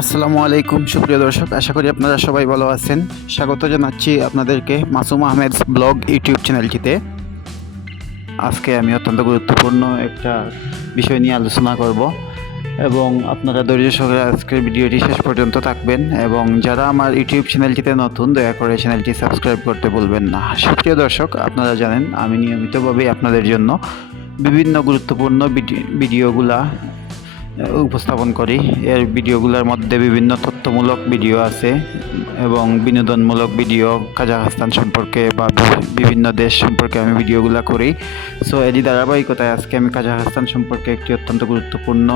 আসসালামু আলাইকুম, সুপ্রিয় দর্শক। আশা করি আপনারা সবাই ভালো আছেন। স্বাগত জানাচ্ছি আপনাদেরকে মাসুম আহমেদ ব্লগ ইউটিউব চ্যানেলটিতে। আজকে আমি অত্যন্ত গুরুত্বপূর্ণ একটা বিষয় নিয়ে আলোচনা করব এবং আপনারা ধৈর্য সহকারে আজকের ভিডিওটি শেষ পর্যন্ত থাকবেন এবং যারা আমার ইউটিউব চ্যানেলটিতে নতুন, দয়া করে চ্যানেলটি সাবস্ক্রাইব করতে বলবেন না। সুপ্রিয় দর্শক, আপনারা জানেন, আমি নিয়মিতভাবে আপনাদের জন্য বিভিন্ন গুরুত্বপূর্ণ ভিডিওগুলা উপস্থাপন করি। এর ভিডিওগুলোর মধ্যে বিভিন্ন তথ্যমূলক ভিডিও আছে এবং বিনোদনমূলক ভিডিও কাজাখস্তান সম্পর্কে বা বিভিন্ন দেশ সম্পর্কে আমি ভিডিওগুলো করি। সো এরই ধারাবাহিকতায় আজকে আমি কাজাখস্তান সম্পর্কে একটি অত্যন্ত গুরুত্বপূর্ণ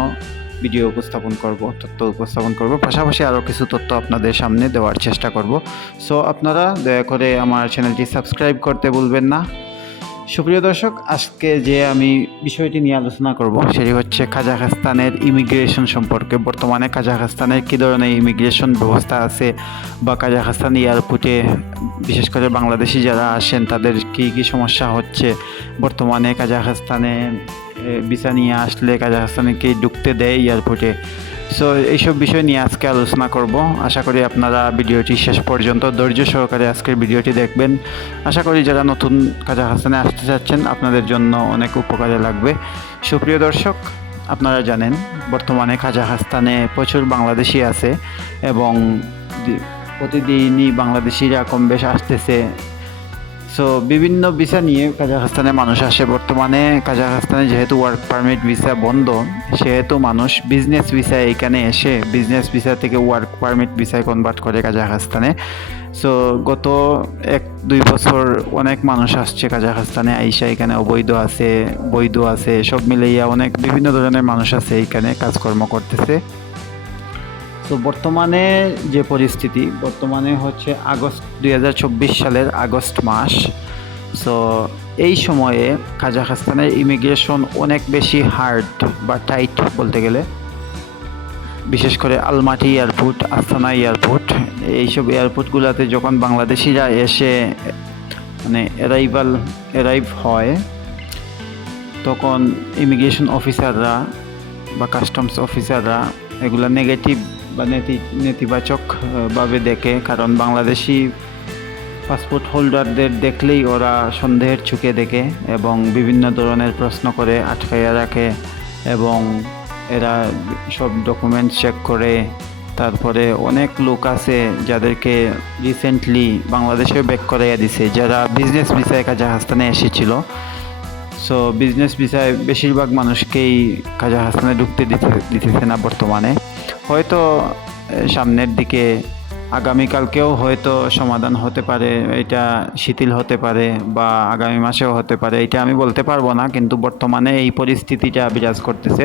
ভিডিও উপস্থাপন করব, তথ্য উপস্থাপন করব। পাশাপাশি আরও কিছু তথ্য আপনাদের সামনে দেওয়ার চেষ্টা করব। সো আপনারা দয়া করে আমার চ্যানেলটি সাবস্ক্রাইব করতে ভুলবেন না। সুপ্রিয় দর্শক, আজকে যে আমি বিষয়টি নিয়ে আলোচনা করব সেটি হচ্ছে কাজাখস্তানের ইমিগ্রেশন সম্পর্কে। বর্তমানে কাজাখস্তানের কী ধরনের ইমিগ্রেশন ব্যবস্থা আছে বা কাজাখস্তান এয়ারপোর্টে বিশেষ করে বাংলাদেশি যারা আসেন, তাদের কী কী সমস্যা হচ্ছে? বর্তমানে কাজাখস্তানে ভিসা নিয়ে আসলে কাজাখস্তানে কি ঢুকতে দেয় এয়ারপোর্টে সো এইসব বিষয় নিয়ে আজকে আলোচনা করব। আশা করি আপনারা ভিডিওটি শেষ পর্যন্ত ধৈর্য সহকারে আজকের ভিডিওটি দেখবেন। আশা করি যারা নতুন কাজাখস্তানে আসতে চাচ্ছেন, আপনাদের জন্য অনেক উপকারে লাগবে। সুপ্রিয় দর্শক, আপনারা জানেন, বর্তমানে কাজাখস্তানে প্রচুর বাংলাদেশি আছে এবং প্রতিদিনই বাংলাদেশিরা কম বেশ আসতেছে। সো বিভিন্ন ভিসা নিয়ে কাজাখস্তানে মানুষ আসে। বর্তমানে কাজাখস্তানে যেহেতু ওয়ার্ক পারমিট ভিসা বন্ধ, সেহেতু মানুষ বিজনেস ভিসা এখানে এসে বিজনেস ভিসা থেকে ওয়ার্ক পারমিট ভিসায় কনভার্ট করে কাজাখস্তানে সো গত এক, দুই বছর অনেক মানুষ আসছে কাজাখস্তানে আইসা এখানে অবৈধ আছে, বৈধ আছে, সব মিলাইয়া অনেক বিভিন্ন ধরনের মানুষ আছে এখানে কাজকর্ম করতেছে। তো বর্তমানে যে পরিস্থিতি, বর্তমানে হচ্ছে আগস্ট দু হাজার চব্বিশ সালের আগস্ট মাস। সো এই সময়ে কাজাখস্তানের ইমিগ্রেশন অনেক বেশি হার্ড বা টাইট বলতে গেলে। বিশেষ করে আলমাটি এয়ারপোর্ট, আস্তানা এয়ারপোর্ট, এইসব এয়ারপোর্টগুলোতে যখন বাংলাদেশিরা এসে মানে অ্যারাইভাল অ্যারাইভ হয়, তখন ইমিগ্রেশন অফিসাররা বা কাস্টমস অফিসাররা এগুলা নেগেটিভ বা নেতি, নেতিবাচক ভাবে দেখে। কারণ বাংলাদেশি পাসপোর্ট হোল্ডারদের দেখলেই ওরা সন্দেহের চোখে দেখে এবং বিভিন্ন ধরনের প্রশ্ন করে, আটকাইয়া রাখে এবং এরা সব ডকুমেন্ট চেক করে। তারপরে অনেক লোক আছে যাদেরকে রিসেন্টলি বাংলাদেশে ব্যাক করাইয়া দিছে, যারা বিজনেস ভিসায় কাজাখস্তানে এসেছিল। সো বিজনেস ভিসায় বেশিরভাগ মানুষকেই কাজাখস্তানে ঢুকতে দিতে, দিতেছে না বর্তমানে। হয়তো সামনের দিকে আগামীকালকেও হয়তো সমাধান হতে পারে, এটা শিথিল হতে পারে বা আগামী মাসেও হতে পারে, এটা আমি বলতে পারব না, কিন্তু বর্তমানে এই পরিস্থিতিটা বিরাজ করতেছে।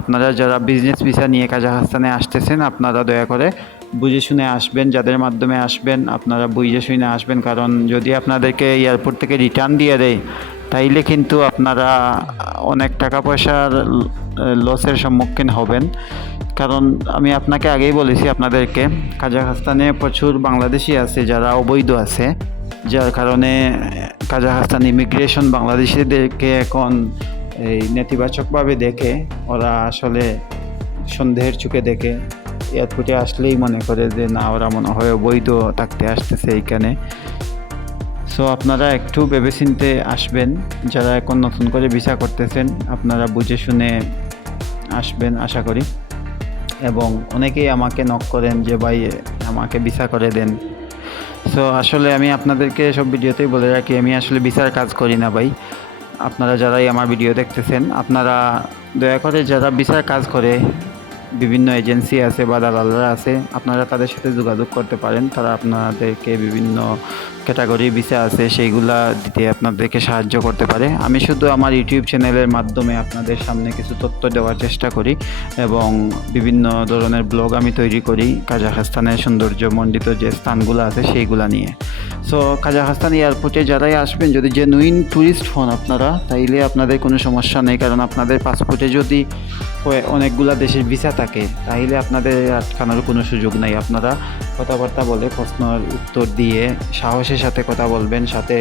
আপনারা যারা বিজনেস ভিসা নিয়ে কাজাখস্তানে আসতেছেন, আপনারা দয়া করে বুঝে শুনে আসবেন, যাদের মাধ্যমে আসবেন, আপনারা বুঝে শুনে আসবেন, কারণ যদি আপনাদেরকে এয়ারপোর্ট থেকে রিটার্ন দিয়ে দেয়, তাইলে কিন্তু আপনারা অনেক টাকা পয়সার লসের সম্মুখীন হবেন। কারণ আমি আপনাকে আগেই বলেছি আপনাদেরকে, কাজাখস্তানে প্রচুর বাংলাদেশি আছে যারা অবৈধ আছে, যার কারণে কাজাখস্তান ইমিগ্রেশন বাংলাদেশিদেরকে এখন এই নেতিবাচকভাবে দেখে, ওরা আসলে সন্দেহের চোখে দেখে, এয়ারপোর্টে আসলেই মনে করে যে না, ওরা মনে হয় অবৈধ থাকতে আসতেছে এইখানে। সো আপনারা একটু ভেবেচিন্তে আসবেন, যারা এখন নতুন করে ভিসা করতেছেন, আপনারা বুঝে শুনে আসবেন, আশা করি। এবং অনেকেই আমাকে নক করেন যে, ভাই, আমাকে ভিসা করে দেন। সো আসলে আমি আপনাদেরকে সব ভিডিওতেই বলে রাখি, আমি আসলে ভিসার কাজ করি না, ভাই। আপনারা যারাই আমার ভিডিও দেখতেছেন, আপনারা দয়া করে যারা ভিসার কাজ করে, বিভিন্ন এজেন্সি আছে বা দালালরা আছে, আপনারা তাদের সাথে যোগাযোগ করতে পারেন। তারা আপনাদেরকে বিভিন্ন ক্যাটাগরি ভিসা আছে, সেইগুলা দিতে আপনাদেরকে সাহায্য করতে পারে। আমি শুধু আমার ইউটিউব চ্যানেলের মাধ্যমে আপনাদের সামনে কিছু তথ্য দেওয়ার চেষ্টা করি এবং বিভিন্ন ধরনের ব্লগ আমি তৈরি করি কাজাখস্তানের সৌন্দর্যমণ্ডিত যে স্থানগুলো আছে সেইগুলা নিয়ে। সো কাজাখস্তান এয়ারপোর্টে যারাই আসবেন, যদি জেনুইন ট্যুরিস্ট হন আপনারা, তাইলে আপনাদের কোনো সমস্যা নেই, কারণ আপনাদের পাসপোর্টে যদি অনেকগুলা দেশের ভিসা থাকে তাহলে আপনাদের আটকানোর কোনো সুযোগ নাই। আপনারা কথাবার্তা বলে, প্রশ্নের উত্তর দিয়ে সাহসের সাথে কথা বলবেন, সাথে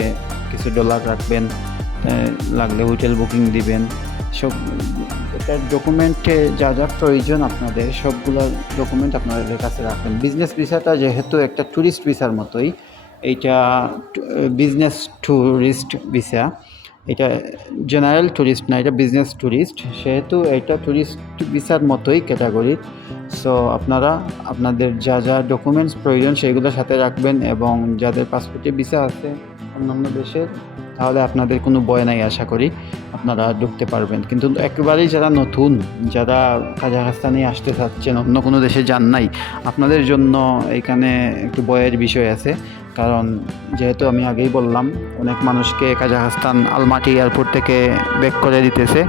কিছু ডলার রাখবেন লাগলে হোটেল বুকিং দিবেন। সব এটার ডকুমেন্টে যা যা প্রয়োজন আপনাদের, সবগুলো ডকুমেন্ট আপনাদের কাছে রাখবেন। বিজনেস ভিসাটা যেহেতু একটা ট্যুরিস্ট ভিসার মতোই, এইটা বিজনেস ট্যুরিস্ট ভিসা। এটা জেনারেল ট্যুরিস্ট না, এটা বিজনেস ট্যুরিস্ট সেহেতু এটা ট্যুরিস্ট ভিসার মতোই ক্যাটাগরি সো আপনারা, আপনাদের যা যা ডকুমেন্টস প্রয়োজন সেগুলো সাথে রাখবেন এবং যাদের পাসপোর্টে ভিসা আছে অন্যান্য দেশের, তাহলে আপনাদের কোনো বয় নাই আশা করি আপনারা ঢুকতে পারবেন। কিন্তু একেবারেই যারা নতুন, যারা কাজাখস্তানে আসতে চাচ্ছেন, অন্য কোনো দেশে যান নাই, আপনাদের জন্য এখানে একটু বয়ের বিষয় আছে। কারণ যেহেতু আমি আগেই বললাম, অনেক মানুষকে কাজাখস্তান আলমাটি এয়ারপোর্ট থেকে ব্যাক করে দিতেছে।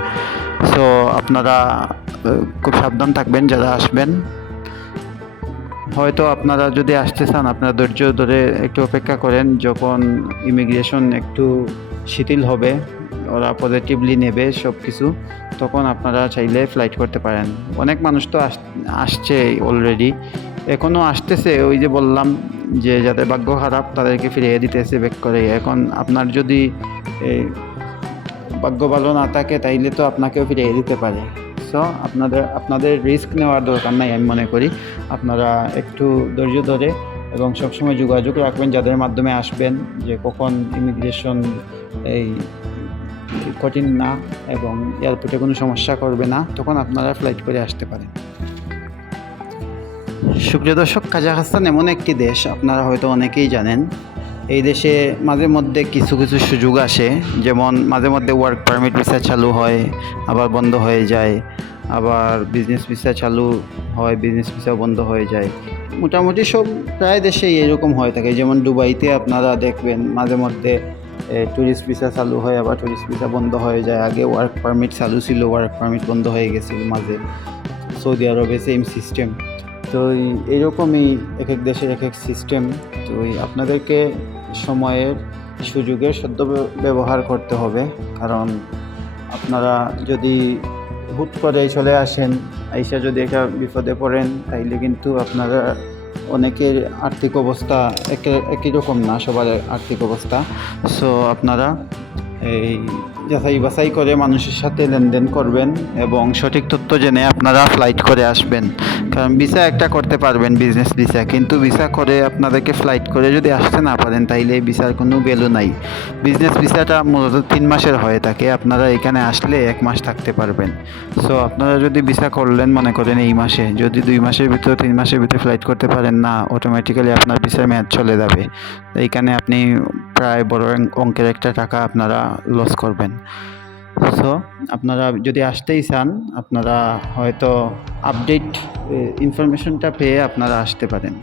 সো আপনারা খুব সাবধান থাকবেন যারা আসবেন। হয়তো আপনারা যদি আসতে চান, আপনারা ধৈর্য ধরে একটু অপেক্ষা করেন, যখন ইমিগ্রেশন একটু শিথিল হবে, ওরা পজিটিভলি নেবে সব কিছু তখন আপনারা চাইলে ফ্লাইট করতে পারেন। অনেক মানুষ তো আস- আসছে অলরেডি এখনও আসতেছে, ওই যে বললাম যে যাদের ভাগ্য খারাপ, তাদেরকে ফিরিয়ে দিতেছে ব্যাক করে। এখন আপনার যদি ভাগ্য ভালো না থাকে, তাইলে তো আপনাকেও ফিরিয়ে দিতে পারে। সো আপনাদের আপনাদের রিস্ক নেওয়ার দরকার নাই আমি মনে করি। আপনারা একটু ধৈর্য ধরে এবং সবসময় যোগাযোগ রাখবেন যাদের মাধ্যমে আসবেন যে কখন ইমিগ্রেশন এই কঠিন না এবং এয়ারপোর্টে কোনো সমস্যা করবে না, তখন আপনারা ফ্লাইট করে আসতে পারেন। সুপ্রিয় দর্শক, কাজাখস্তান এমন একটি দেশ, আপনারা হয়তো অনেকেই জানেন। এই দেশে মাঝে মধ্যে কিছু কিছু সুযোগ আসে, যেমন মাঝে মধ্যে ওয়ার্ক পারমিট ভিসা চালু হয়, আবার বন্ধ হয়ে যায়, আবার বিজনেস ভিসা চালু হয় বিজনেস ভিসা বন্ধ হয়ে যায়। মোটামুটি সব প্রায় দেশেই এরকম হয়ে থাকে। যেমন দুবাইতে আপনারা দেখবেন, মাঝে মধ্যে ট্যুরিস্ট ভিসা চালু হয়, আবার ট্যুরিস্ট ভিসা বন্ধ হয়ে যায়। আগে ওয়ার্ক পারমিট চালু ছিল ওয়ার্ক পারমিট বন্ধ হয়ে গেছিল মাঝে। সৌদি আরবে সেম সিস্টেম তো এরকমই এক এক দেশের এক এক সিস্টেম তো আপনাদেরকে সময়ের সুযোগের সদ্য ব্যবহার করতে হবে। কারণ আপনারা যদি হুট করে চলে আসেন, আইসা যদি একটা বিপদে পড়েন, তাইলে কিন্তু আপনারা অনেকের আর্থিক অবস্থা একে, একই রকম না সবার আর্থিক অবস্থা। সো আপনারা এই যাচাই বাছাই করে মানুষের সাথে লেনদেন করবেন এবং সঠিক তথ্য জেনে আপনারা ফ্লাইট করে আসবেন। কারণ ভিসা একটা করতে পারবেন বিজনেস ভিসা কিন্তু ভিসা করে আপনাদেরকে ফ্লাইট করে যদি আসতে না পারেন, তাইলে ভিসার কোনো ভ্যালু নাই। বিজনেস ভিসাটা মূলত তিন মাসের হয়ে থাকে। আপনারা এখানে আসলে এক মাস থাকতে পারবেন। সো আপনারা যদি ভিসা করলেন, মনে করেন এই মাসে, যদি দুই মাসের ভিতরে, তিন মাসের ভিতরে ফ্লাইট করতে পারেন, না অটোমেটিক্যালি আপনার ভিসার মেয়াদ চলে যাবে। এইখানে আপনি প্রায় বড় অঙ্কের একটা টাকা আপনারা লস করবেন। সো আপনারা যদি আসতেই চান, আপনারা হয়তো আপডেট ইনফরমেশনটা পেয়ে আপনারা আসতে পারেন।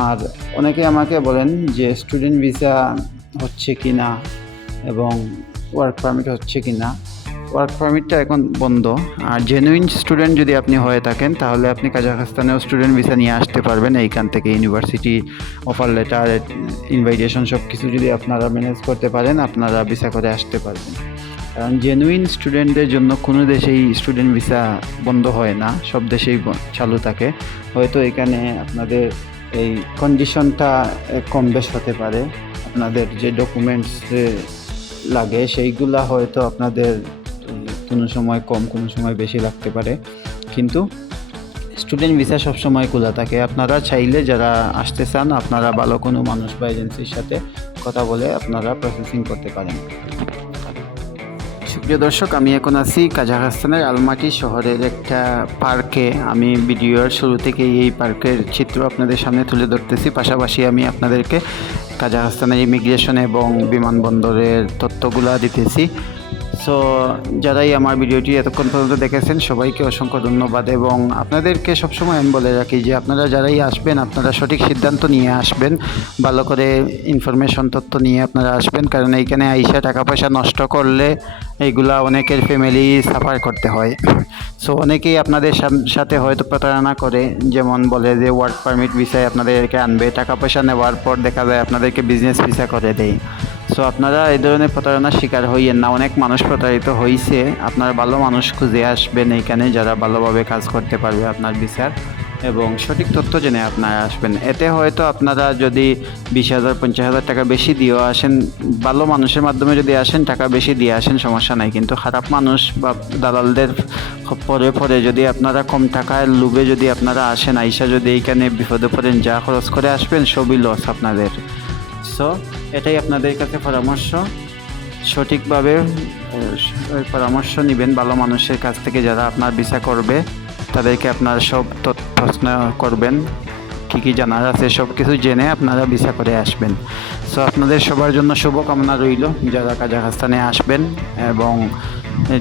আর অনেকে আমাকে বলেন যে স্টুডেন্ট ভিসা হচ্ছে কি না এবং ওয়ার্ক পারমিট হচ্ছে কি না ওয়ার্ক পারমিটটা এখন বন্ধ। আর জেনুইন স্টুডেন্ট যদি আপনি হয়ে থাকেন, তাহলে আপনি কাজাখস্তানেও স্টুডেন্ট ভিসা নিয়ে আসতে পারবেন। এইখান থেকে ইউনিভার্সিটি অফার লেটার ইনভাইটেশন সব কিছু যদি আপনারা ম্যানেজ করতে পারেন, আপনারা ভিসা করে আসতে পারবেন। কারণ জেনুইন স্টুডেন্টদের জন্য কোনো দেশেই স্টুডেন্ট ভিসা বন্ধ হয় না, সব দেশেই চালু থাকে। হয়তো এখানে আপনাদের এই কন্ডিশনটা কম বেশ হতে পারে। আপনাদের যে ডকুমেন্টস লাগে, সেইগুলা হয়তো আপনাদের কোনো সময় কম, কোনো সময় বেশি লাগতে পারে। কিন্তু স্টুডেন্ট ভিসা সবসময় খোলা থাকে। আপনারা চাইলে যারা আসতে চান, আপনারা ভালো কোনো মানুষ বা এজেন্সির সাথে কথা বলে আপনারা প্রসেসিং করতে পারেন। সুপ্রিয় দর্শক, আমি এখন আছি কাজাখস্তানের আলমাটি শহরের একটা পার্কে। আমি ভিডিওর শুরু থেকেই এই পার্কের চিত্র আপনাদের সামনে তুলে ধরতেছি। পাশাপাশি আমি আপনাদেরকে কাজাখস্তানের ইমিগ্রেশন এবং বিমানবন্দরের তথ্যগুলো দিতেছি। সো যারাই আমার ভিডিওটি এতক্ষণ পর্যন্ত দেখেছেন, সবাইকে অসংখ্য ধন্যবাদ এবং আপনাদেরকে সবসময় আমি বলে রাখি যে আপনারা যারাই আসবেন, আপনারা সঠিক সিদ্ধান্ত নিয়ে আসবেন, ভালো করে ইনফরমেশন তথ্য নিয়ে আপনারা আসবেন, কারণ এইখানে আইসা টাকা পয়সা নষ্ট করলে এইগুলা অনেকের ফ্যামিলি সাফার করতে হয়। সো অনেকেই আপনাদের সাথে হয়তো প্রতারণা করে, যেমন বলে যে ওয়ার্ক পারমিট ভিসায় আপনাদেরকে আনবে, টাকা পয়সা নেওয়ার পর দেখা যায় আপনাদেরকে বিজনেস ভিসা করে দেয়। সো আপনারা এই ধরনের প্রতারণার শিকার হইয়েন না। অনেক মানুষ প্রতারিত হয়েছে আপনারা ভালো মানুষ খুঁজে আসবেন এইখানে যারা ভালোভাবে কাজ করতে পারবে আপনার বিচার এবং সঠিক তথ্য জেনে আপনারা আসবেন। এতে হয়তো আপনারা যদি বিশ হাজার, পঞ্চাশ হাজার টাকা বেশি দিয়েও আসেন, ভালো মানুষের মাধ্যমে যদি আসেন, টাকা বেশি দিয়ে আসেন, সমস্যা নাই। কিন্তু খারাপ মানুষ বা দালালদের পরে পরে যদি আপনারা কম টাকায় লুবে যদি আপনারা আসেন, আইসা যদি এইখানে বিপদে পড়েন, যা খরচ করে আসবেন, সবই লস আপনাদের। সো এটাই আপনাদের কাছে পরামর্শ। সঠিকভাবে পরামর্শ নেবেন ভালো মানুষের কাছ থেকে যারা আপনার ভিসা করবে, তাদেরকে আপনার সব প্রশ্ন করবেন, কী কী জানার আছে, সব কিছু জেনে আপনারা ভিসা করে আসবেন। সো আপনাদের সবার জন্য শুভকামনা রইল, যারা কাজাখস্তানে আসবেন, এবং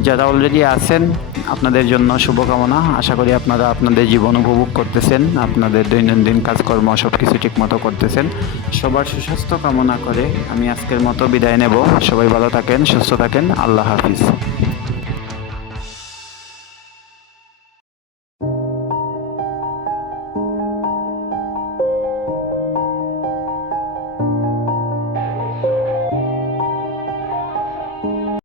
যারা অলরেডি আছেন, আপনাদের জন্য শুভকামনা। আশা করি আপনারা আপনাদের জীবন উপভোগ করতেছেন, আপনাদের দৈনন্দিন কাজকর্ম সব কিছু ঠিকমতো করতেছেন। সবার সুস্বাস্থ্য কামনা করে আমি আজকের মতো বিদায় নেব। সবাই ভালো থাকেন, সুস্থ থাকেন। আল্লাহ হাফিজ।